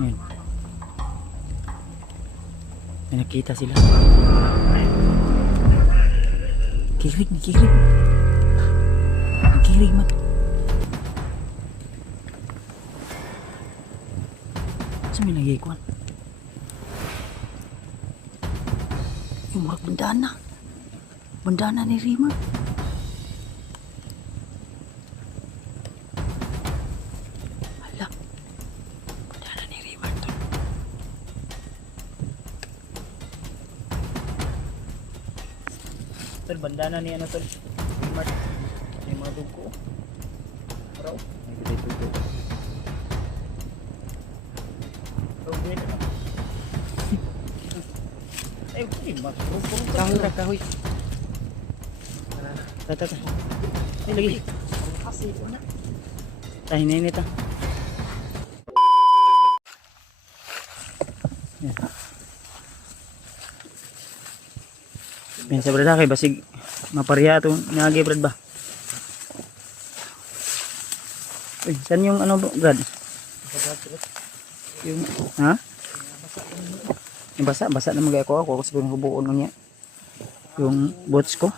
Ayan. May nakita sila. Kikirig, kikirig. Kikirig man. Saan may nagikuan? Yung mga bandana. Bandana ni Rima. Hala. Bandana ni Rima to. Tol, bandana ni ano tol? Rima. May mga dugo. Paraw. May gulay dugo. Ay, Rima. Kahoy ra, kahoy. Tata. Ay, lagi. Tahin na yun ito. Yan. Yan sa brad kay basig mapariya itong nagay brad ba? Uy, saan yung ano brad? Yung, ha? Yung basa na magay ako siguro hubuon mo niya. Yung boots ko.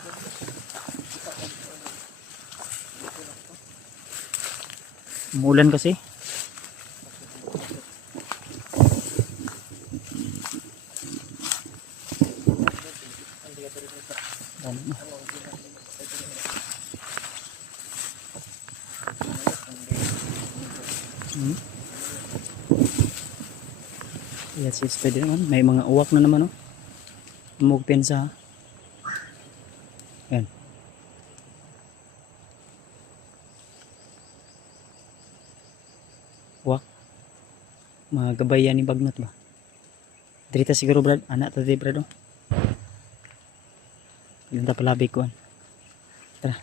Umulan kasi. Yes, yes, pwede naman. May mga uwak na naman, oh. Umugpensa. Yan. Uwak. Mga gabayan ni bagnot ba? Drita siguro, brad. Anak tadi, brad, oh. Ganda palabi ko. Tara.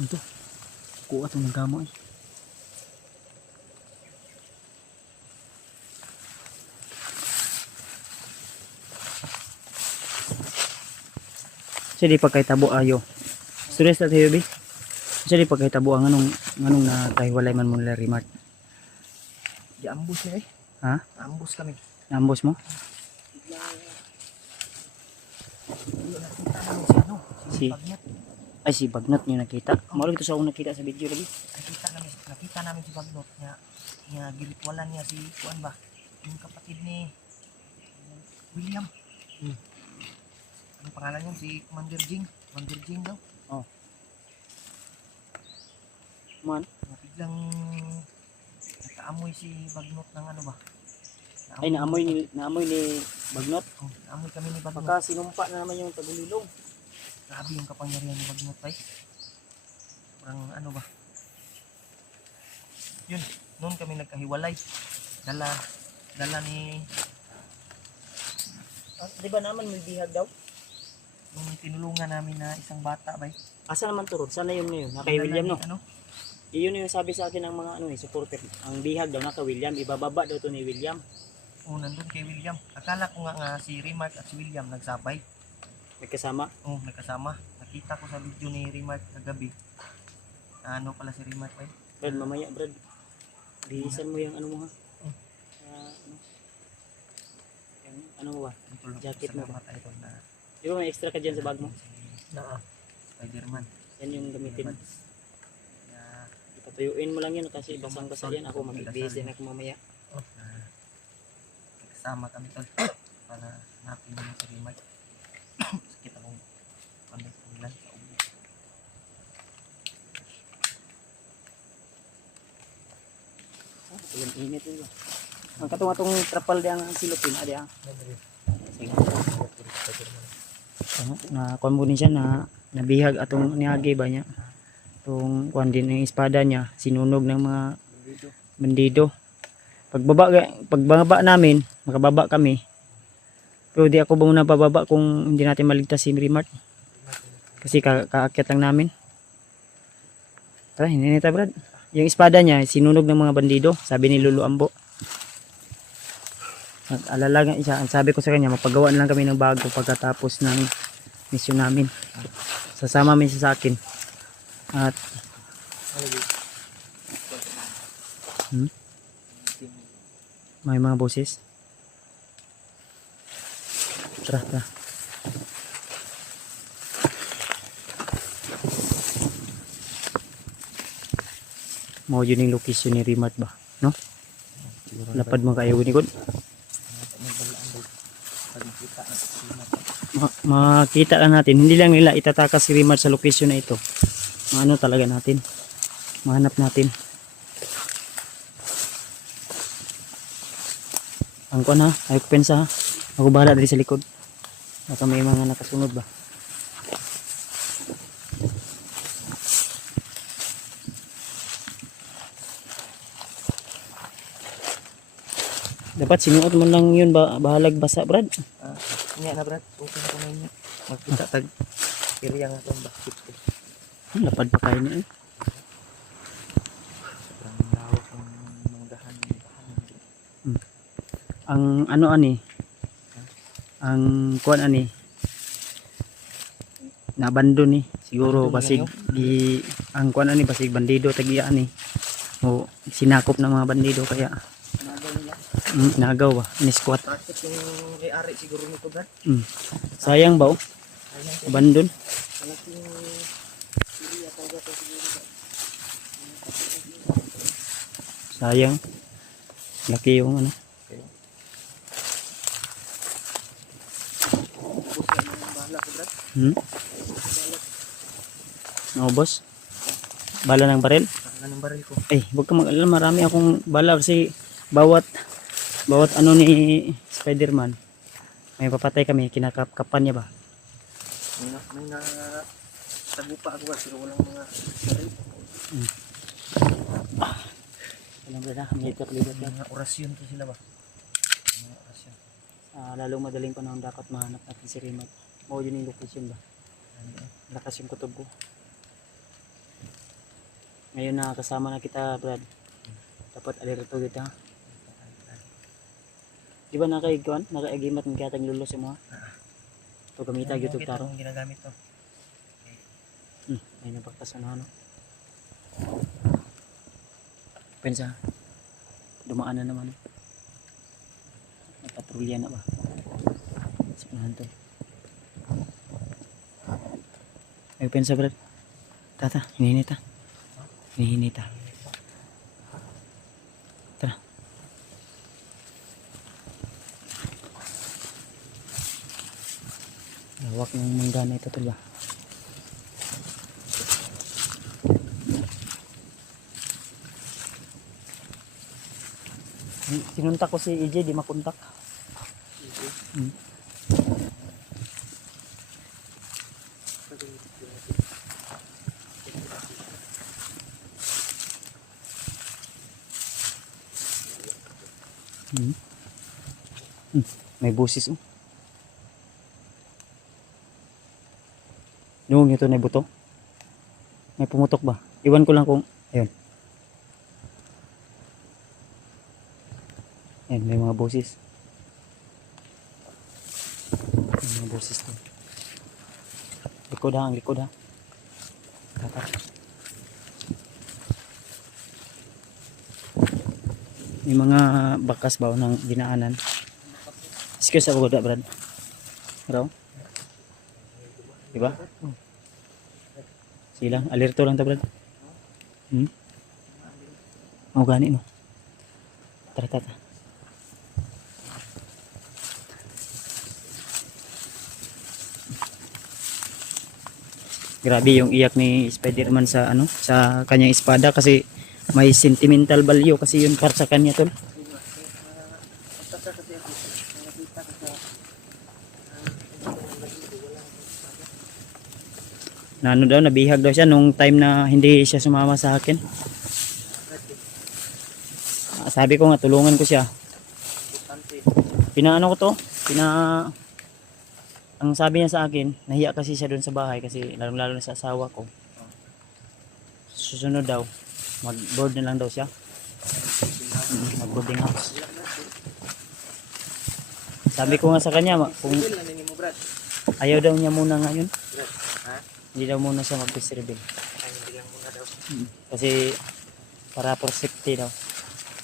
Saan to? Kuha itong nagkamo, eh. Siya di pagkaitabo ayo. Stress na tayo, bi. Siya di pagkaitabo ang anong na kahiwalay man mo nila Rimart. Di ambus niya eh. Ha? Ambus kami. Ambos mo? Si ay si Bagnot niyo nakita. Maulag ito sa akong nakita sa video lagi. Nakita namin si Bagnot niya giritwalan niya si Juan ba? Yung kapatid ni William. Ang pangalan niya si Commander Jing. Commander Jing daw. Oh. Man. Biglang nakaamoy si Bagnot ng ano ba? Ay naamoy ni Bagnot. Oh, naamoy kami ni Bagnot. Baka sinumpa na naman yung tagulilong. Grabe yung kapangyarihan ni Bagnot pa eh. Parang ano ba? Yun, noon kami nagkahiwalay. Dala ni Di ba naman may bihag daw? nung tinulungan namin na isang bata ba eh. Asa naman turod? Sana yun ngayon? Kay William no? Ano? Iyon yung sabi sa akin ng mga supporter. Ang bihag daw naka William, ibababa daw to ni William. Oh, nandun kay William. Akala ko nga si Remark at si William nagsabay. Nagkasama. Oh, nagkasama. Nakita ko sa video ni Remark kagabi. Ano pala si Remark ba? Brad, mamaya Brad. Bihisan mo yung ano mo ha. Ano mo ba? Jacket mo ba? Di ba may extra ka dyan sa bag mo? Spider-Man. Yan yung gamitin. Kaya, Ipatuyuin mo lang yan kasi basang-basa yan. Ako mag-ibisin ako mamaya. kasama kami tol. Para hanapin mo si Remark. Sakit akong pandit ulan sa ulo. Ang init yun. Ang katong-atong trapal di ang silupin. Adi ang. Sige. Na kuan mo din siya na nabihag atong niagi ba niya. Itong kuan din yung espada niya. Sinunog ng mga bandido. Pagbaba namin, makababa kami. Pero di ako muna pababa kung hindi natin maligtas si Rimart. Kasi kaakyat lang namin. Tara, hindi nita Brad. Yung espada niya, sinunog ng mga bandido. Sabi ni Lolo Ambo. Alala siya. Ang sabi ko sa kanya, mapagawa na lang kami ng bago pagkatapos ng misyon namin. Sasama min siya sa akin. At Hmm? May mga boses. Tara, tara. Mao yun yung location ni Rimart ba? No? Lapad mo kayo ni God. Makita lang natin. Hindi lang nila itatakas si Rimart sa location na ito. Ano talaga natin. Mahanap natin. Ang ko na. Ayok pensa ha. Ako bahala dali sa likod. Baka may mga nakasunod ba? Dapat sinuot mo lang yun ba, bahalag basa Brad. Nya na Brad, open ko na niya. Magkita tag area nga itong basket ko. Lapad pa kayo niya eh. Sobrang lawak ng manggahan. Ang ano ani? Ang kuan ani? Nabando ni. Siguro Nabando basig na di ang kuan ani basig bandido tagiya ani. O sinakop ng mga bandido kaya nagaw ba? Ni-squat. Takot yung may-ari siguro nito Brad. Sayang ba? Ayun, Abandon. malaking area talaga to siguro. Sayang. Laki yung ano. Bahala ko Brad. Naubos? Bala ng baril? Saka ng baril ko. Eh, huwag ka mag-alala. Marami akong bala kasi bawat ano ni Spider-Man may papatay kami. Kinakapan niya ba? May na tagupa ako ba pero walang mga baril. Walang bala. May ligat yan. Mga orasyon to sila ba? Mga orasyon. Lalong madaling panahon dapat mahanap natin si Remat. O yun yung location ba? Lakas yung kutob ko. Ngayon na kasama na kita Brad. Dapat alerto kita. Di ba nakaigwan? Nakaigimat ng katang lulo sa mga? Ito gamita YouTube taro. Ang ginagamit to. May napagtas ano ano. Pensa. Dumaan na naman. Patrolya na ba? Sipnahan to. Ay pensa Brad. Tata, hinihinita. Hinihinita. Tara. Lawak ng manggana ito tol ba? Sinuntak ko si EJ, di makontak. May busis oh. Yung ito na buto. May pumutok ba? Iwan ko lang kung ayun. Ayan, may mga busis. May mga busis to. Likod ha, ang likod ha. Dapat. May mga bakas ba ng dinaanan. Excuse ako da Brad. Raw. Diba? Silang, alerto lang ta Brad. Mau gani no. Tara tara. Grabe yung iyak ni Spider-Man sa ano, sa kanyang espada kasi may sentimental value kasi yun para sa kanya tol. Na ano daw, nabihag daw siya nung time na hindi siya sumama sa akin. Sabi ko nga tulungan ko siya. Pinaano ko to, ang sabi niya sa akin, nahiya kasi siya doon sa bahay kasi lalong-lalo na sa asawa ko. Susunod daw, mag-board na lang daw siya. Mag-boarding house. Sabi ko nga sa kanya, kung ayaw daw niya muna ngayon. Hindi daw muna siya mag-reserve. Kasi para for safety daw.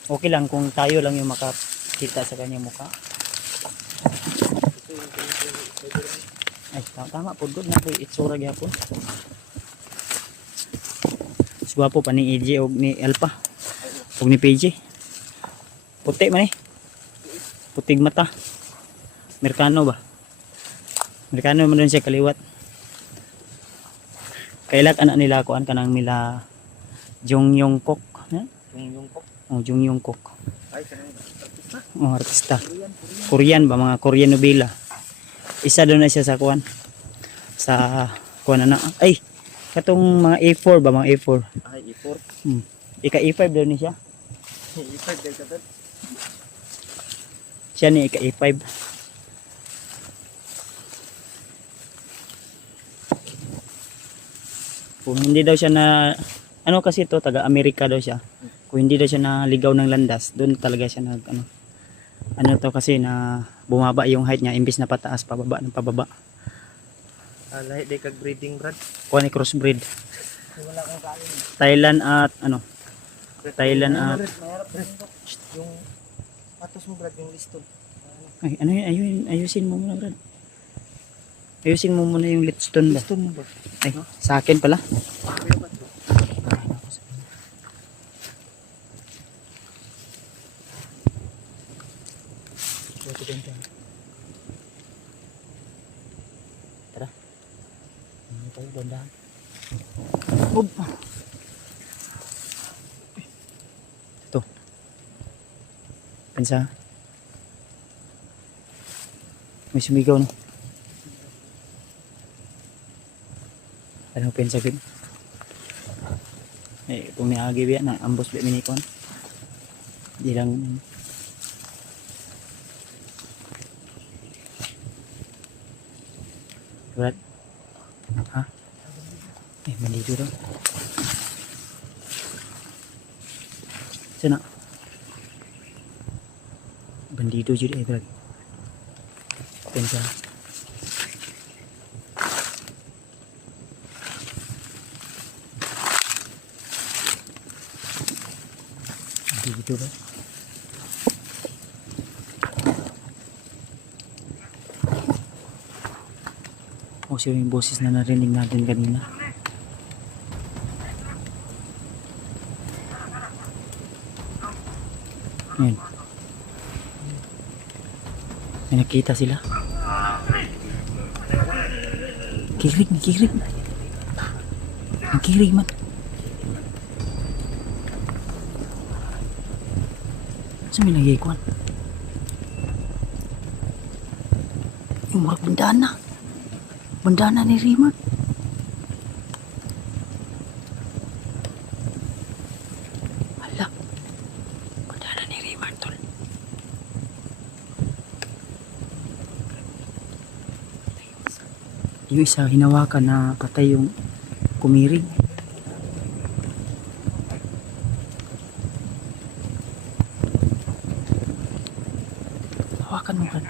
Okay lang kung tayo lang yung makakita sa kanyang mukha. Ay, tama po. Good na po. Itsura gyapon. Gwapo pa ni EJ o ni Elpa. O ni PJ. Puti man eh. Putig mata. Amerikano ba? Amerikano man rin siya kaliwat. Kailak anak nila kuan kanang nila Jung Yong Kok. Yung po. Oh, Jung Yong Kok. Ay, kanang artista. Oh, artista. Korean. Korean ba, mga Korean nobela. Isa doon na siya sa kuan. Sa kuan na. Ay, katong mga A4 ba, mga A4. Ay, E4. Ika A5 doon ni siya. E5 guys, katod. Siya ni ika A5. Kung hindi daw siya na ano kasi to taga Amerika daw siya. Kung hindi daw siya naligaw ng landas, doon talaga siya nag ano to kasi na bumaba yung height niya imbis na pataas pababa ng pababa. Lahi day kag breeding brad. Kuha ni crossbreed. Wala kang kain. Thailand at ano? Thailand at Mayroon brad. Yung patos mo brad, yung liston. ay, ano yun? Ayusin mo muna, Brad. Ayusin mo muna yung litstone ba? Liston mo brad. Ay, sa akin pala. Kuya brad. Tara. Hindi tayo dandahan. Hop. Ito. Pensa. May sumigaw no. Ano pensa gid? Eh, pumiagi biya na ambos bi minikon. Di lang Brad. Ha? Eh, bandido daw. Sana. Bandido jud eh, Brad. Pensa. Bandido daw. O siya yung boses na narinig natin kanina. Ayan. May nakita sila. Kirig, kirig. Kirig man. Saan may nagikuan? Yung mga bendana. Bendana ni Rima. Hala. Bendana ni Rima, tol. Yung isa hinawakan na patay yung kumirig. Hawakan mo kan.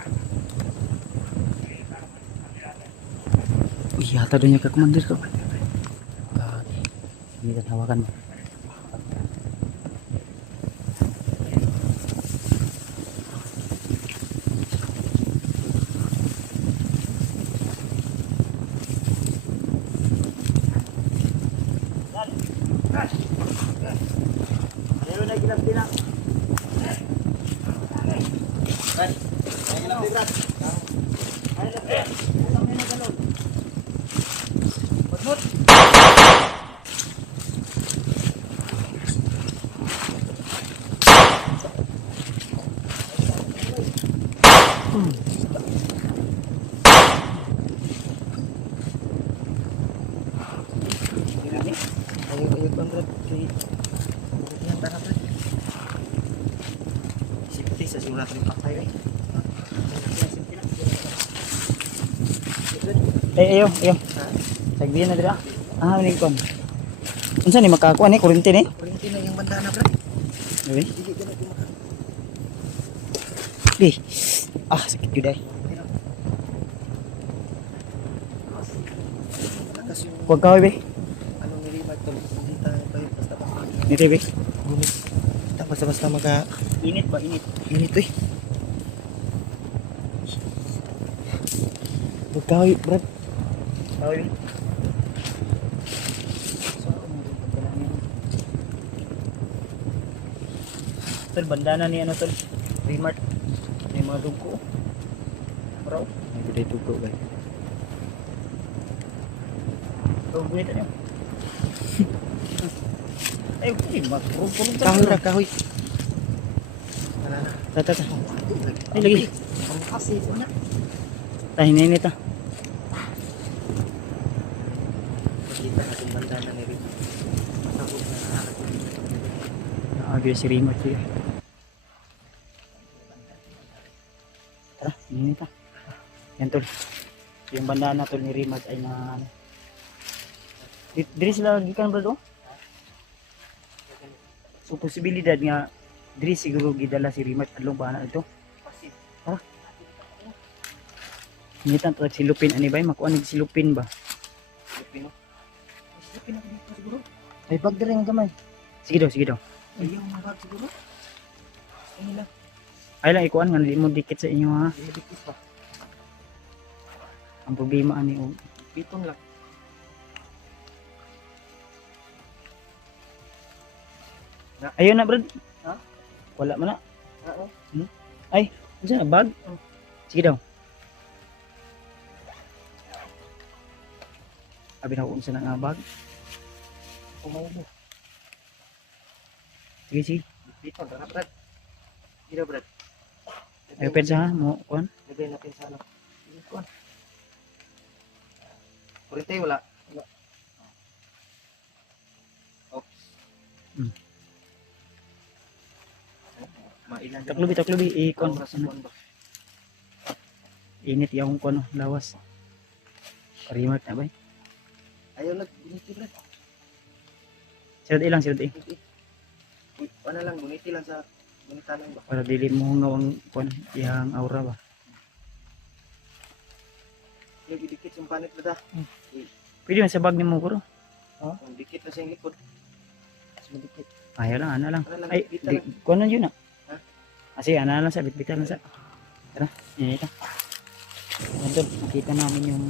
Uy, yata doon niya kakumandir ko. Hindi kan hawakan mo. Ayaw na ginapti na. Ayun bang brad. Yan tara brad. Sipti sa surat rin patay eh. Ayo. Sagbihan na dira. Ah, ni kon. Unsa ni makakuha ni kurente ni? Kurinti na yung bandana brad. Uy. Dili ka na kumaka. Di. Ah, sakit jud ay. Takas yung Huwag ka be. ano ni Rima tol. Hindi tayo basta basta. Ni TV. Gunit. Tama basta-basta maka Init ba? Init. init eh. Magkahoy, Brad. Tawin. Tol, bandana ni ano tol? Remart. May mga dugo. Bro. May gulay dugo guys. Ito, gulay tayo. Ay, okay. Magpurong-purong Kahoy ra, kahoy. Wala na. Tata. Ay, lagi. Ang kasi ito na. Tahin na init ah. Makita natin bandana ni Rick. Masabog na nakakatulog. Nakagyo si Remart siya. Tara, init ah. Yan tol. Yung bandana tol ni Remart ay na... Diri sila gikan bro? So posibilidad nga diri siguro gidala si Remart adlong ba na ito? Tara. Ngitan to silupin ani bay makuha ni silupin ba? Filipino. Filipino dito siguro. Ay bag diri nga gamay. Sige daw, sige daw. Ay, yung mga bag siguro. Ano lang. Ay lang ikuan nga di mo dikit sa inyo ha. Dinidikit pa. Ang problema ani og Pitong lang. ayun na brad. Ha? Wala man na. Oo. Ay, unsa bag? Sige daw. Abi na unsa na nga bag? Umubo. Sige sige. Pitong lang, Brad. Dito, Brad. Ay pedsa ha mo kuan. Lagay natin sa ano. Kuan. Kurite wala. Wala. Oops. Hmm. Mailan Taklubi ikon. Kuan sa kuan ba? Init yung kuno lawas. Remart na bay. Ayaw lang buniti, Brad. Sirad ilang sirad eh. Uy, ano lang buniti lang sa bunitanan ba? Para dili mo hungaw ang kuan yang aura ba. Yung idikit yung panit na da. Pwede man sa bag nimo bro. Yung dikit na sa yung likod. Mas madikit. Ayaw lang, ana lang. Ano lang, Ay, bita di, lang. kuan na yun na. Ha? Kasi ana lang sa bitbitan lang sa. Tara, yan ito. Ito, nakita namin yung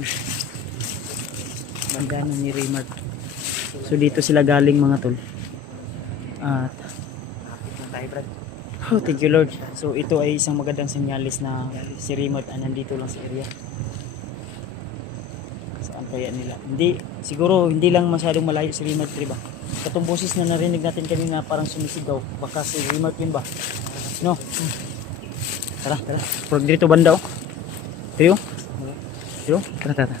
bandana ni Remart. So dito sila galing mga tol. At Nakapit na tayo, Brad. oh, thank you Lord. So ito ay isang magandang senyalis na si Remart ay nandito lang sa area. Saan kaya nila? Hindi, siguro hindi lang masyadong malayo si Remart, diba? Katong boses na narinig natin kanina parang sumisigaw. Baka si Remart yun ba? No? Tara, tara. Pag dito banda oh. Trio? Trio? Tara, tara.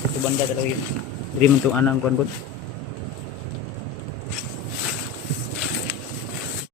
Dito banda talaga yun. Hindi mo itong anang kuwan